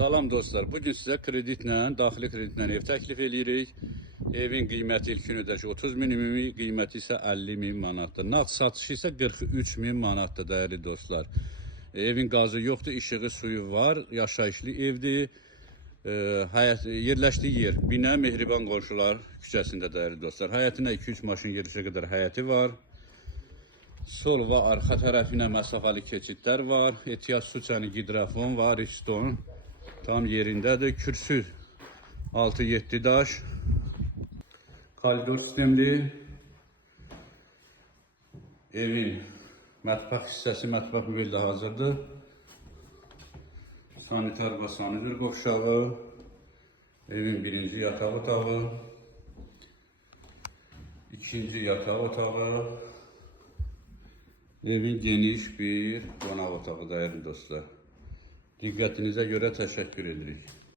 Salam dostlar. Bugün sizə kreditlə, daxili kreditlə ev təklif edirik. Evin qiyməti ilk günüdəki 30 min, ümumi qiyməti isə 50 min manatdır. Nağd satışı isə 43 min manatdır dəyərli dostlar. Evin qazı yoxdur, işığı, suyu var, yaşayışlı evdir. Yerləşdiyi yer Binə Mehriban Qonşular küçəsində dəyərli dostlar. Həyətinə 2-3 maşın yerləşə qədər həyəti var. Sol və arxa tərəfinə məsafəli keçidlər var. Ehtiyac su çəni, gidrofon var, iston tam yerindədir. Kürsü 6-7 daş. Koridor sistemli. Evin mətbəx hissəsi, mətbəx möbeldə hazırdır. Sanitar və sanitör qovşağı. Evin birinci yataq otağı. İkinci yataq otağı. Evin geniş bir qonaq otağı dəyərli dostlar. Diqqətinizə görə təşəkkür edirik.